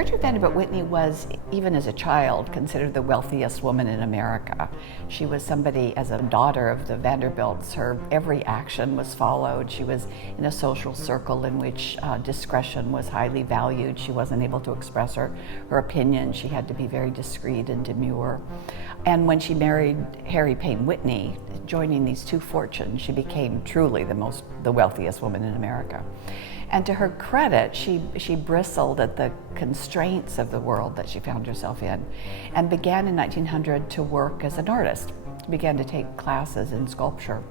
Gertrude Vanderbilt Whitney was, even as a child, considered the wealthiest woman in America. She was somebody, as a daughter of the Vanderbilts, her every action was followed. She was in a social circle in which discretion was highly valued. She wasn't able to express her opinion. She had to be very discreet and demure. And when she married Harry Payne Whitney, joining these two fortunes, she became truly the wealthiest woman in America. And to her credit, she bristled at the constraints of the world that she found herself in, and began in 1900 to work as an artist. She began to take classes in sculpture,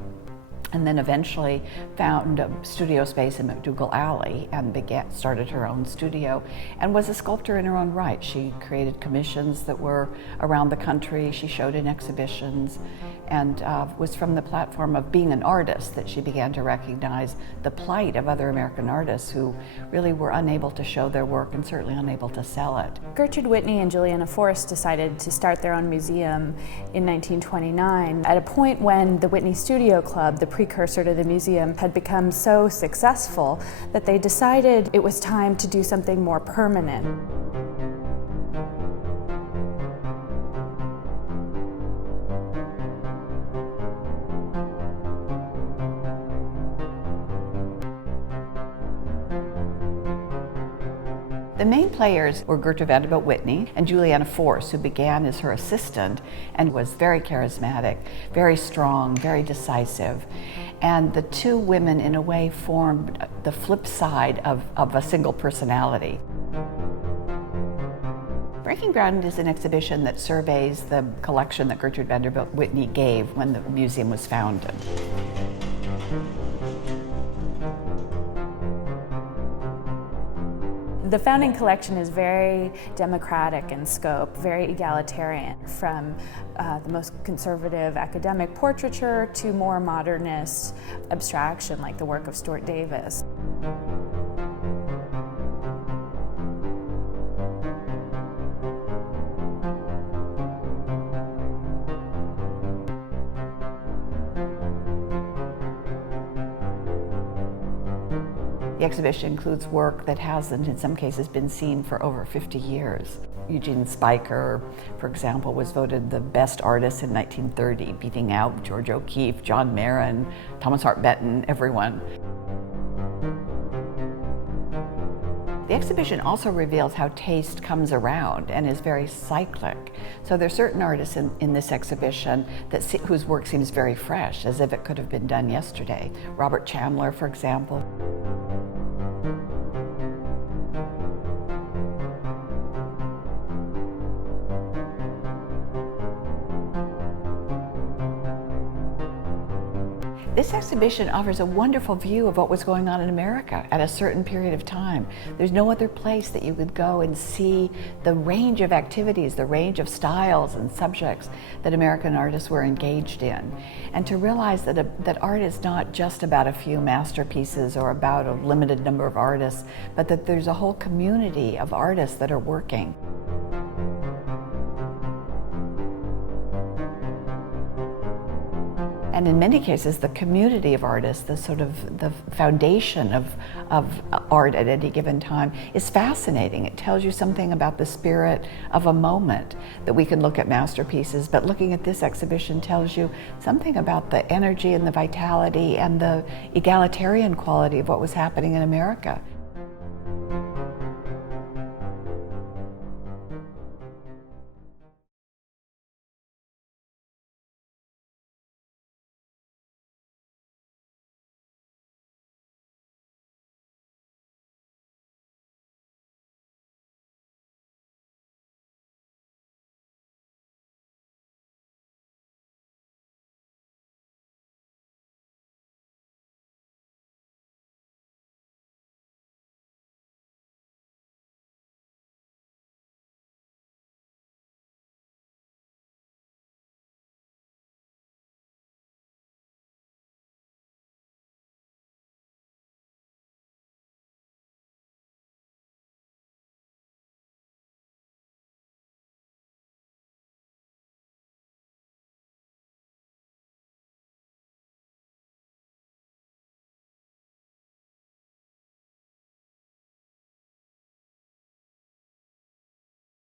and then eventually found a studio space in MacDougall Alley and started her own studio, and was a sculptor in her own right. She created commissions that were around the country. She showed in exhibitions, and was from the platform of being an artist that she began to recognize the plight of other American artists who really were unable to show their work and certainly unable to sell it. Gertrude Whitney and Juliana Force decided to start their own museum in 1929 at a point when the Whitney Studio Club, the precursor to the museum, had become so successful that they decided it was time to do something more permanent. The main players were Gertrude Vanderbilt Whitney and Juliana Force, who began as her assistant and was very charismatic, very strong, very decisive. And the two women, in a way, formed the flip side of a single personality. Breaking Ground is an exhibition that surveys the collection that Gertrude Vanderbilt Whitney gave when the museum was founded. The founding collection is very democratic in scope, very egalitarian, from the most conservative academic portraiture to more modernist abstraction like the work of Stuart Davis. The exhibition includes work that hasn't, in some cases, been seen for over 50 years. Eugene Spiker, for example, was voted the best artist in 1930, beating out George O'Keeffe, John Marin, Thomas Hart Benton, everyone. The exhibition also reveals how taste comes around and is very cyclic. So there are certain artists in this exhibition whose work seems very fresh, as if it could have been done yesterday. Robert Chandler, for example. This exhibition offers a wonderful view of what was going on in America at a certain period of time. There's no other place that you could go and see the range of activities, the range of styles and subjects that American artists were engaged in. And to realize that art is not just about a few masterpieces or about a limited number of artists, but that there's a whole community of artists that are working. And in many cases, the community of artists, the foundation of art at any given time, is fascinating. It tells you something about the spirit of a moment that we can look at masterpieces, but looking at this exhibition tells you something about the energy and the vitality and the egalitarian quality of what was happening in America.